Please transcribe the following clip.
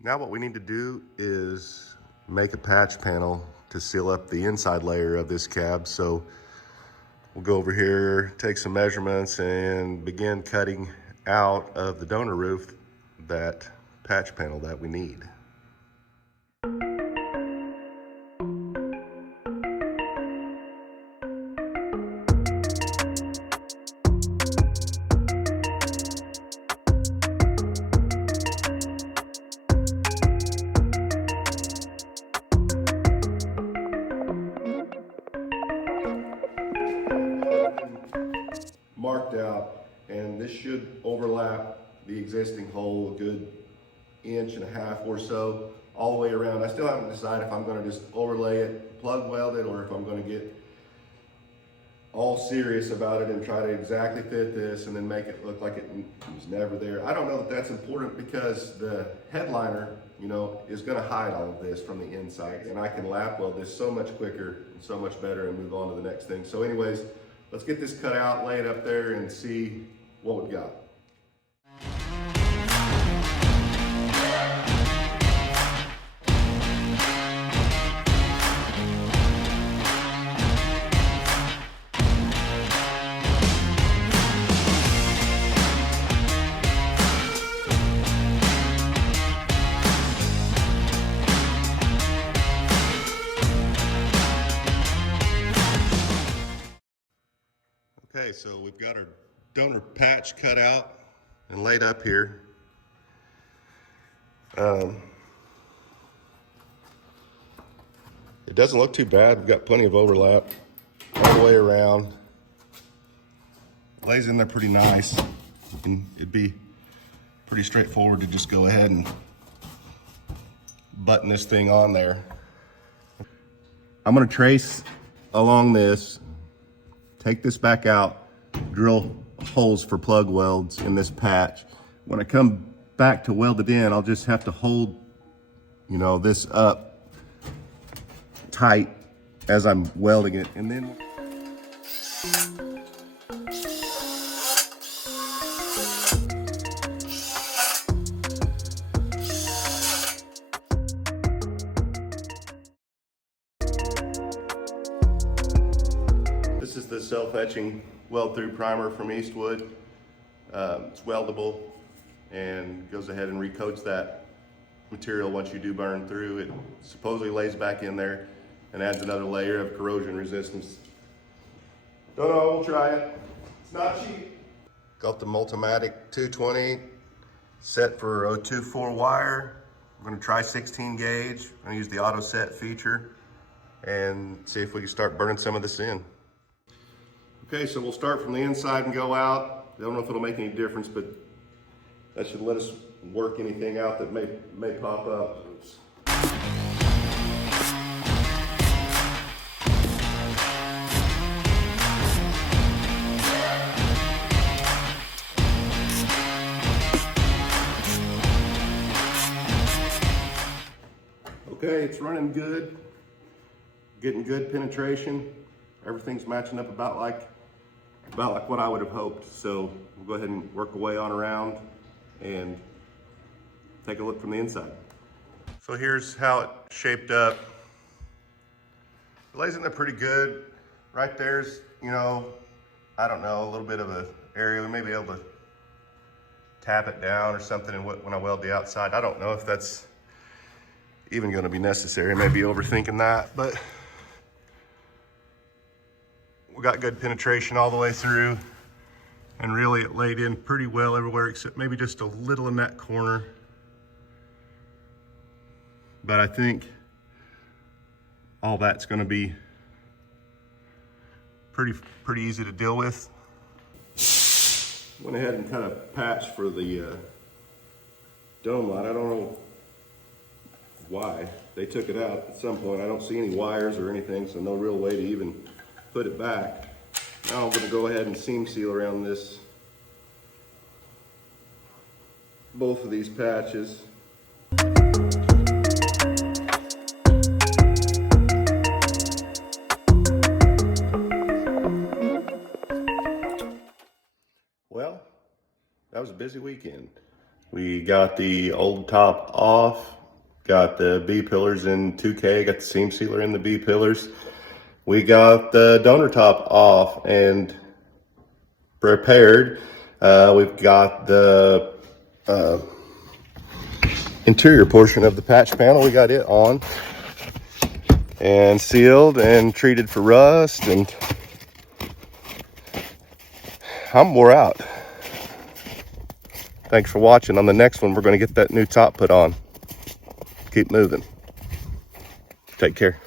Now what we need to do is make a patch panel to seal up the inside layer of this cab. So we'll go over here, take some measurements, and begin cutting out of the donor roof that patch panel that we need. Marked out, and this should overlap the existing hole a good 1.5 inches or so all the way around. I still haven't decided if I'm going to just overlay it, plug weld it, or if I'm going to get all serious about it and try to exactly fit this and then make it look like it was never there. I don't know that that's important because the headliner, is going to hide all of this from the inside, and I can lap weld this so much quicker and so much better and move on to the next thing. So anyways, let's get this cut out, lay it up there, and see what we've got. Okay, so we've got our donor patch cut out and laid up here. It doesn't look too bad. We've got plenty of overlap all the way around. Lays in there pretty nice. It'd be pretty straightforward to just go ahead and button this thing on there. I'm gonna trace along this, take this back out, drill holes for plug welds in this patch. When I come back to weld it in, I'll just have to hold, this up tight as I'm welding it. And then this is the self-etching weld-through primer from Eastwood. It's weldable and goes ahead and recoats that material once you do burn through. It supposedly lays back in there and adds another layer of corrosion resistance. Don't know, we'll try it. It's not cheap. Got the Multimatic 220 set for 024 wire. I'm gonna try 16 gauge. I'm gonna use the auto set feature and see if we can start burning some of this in. Okay, so we'll start from the inside and go out. I don't know if it'll make any difference, but that should let us work anything out that may pop up. Oops. Okay, it's running good, getting good penetration. Everything's matching up about like what I would have hoped. So we'll go ahead and work away on around and take a look from the inside. So here's how it shaped up. It lays in there pretty good. Right there's, I don't know, a little bit of an area. We may be able to tap it down or something when I weld the outside. I don't know if that's even gonna be necessary. I may be overthinking that, but we got good penetration all the way through, and really it laid in pretty well everywhere except maybe just a little in that corner. But I think all that's gonna be pretty easy to deal with. Went ahead and cut a patch for the dome light. I don't know why they took it out at some point. I don't see any wires or anything, so no real way to even put it back. Now I'm going to go ahead and seam seal around both of these patches. Well, that was a busy weekend. We got the old top off, got the B-pillars in 2K, got the seam sealer in the B-pillars. We got the donor top off and repaired. We've got the interior portion of the patch panel. We got it on and sealed and treated for rust, and I'm wore out. Thanks for watching. On the next one, we're going to get that new top put on. Keep moving. Take care.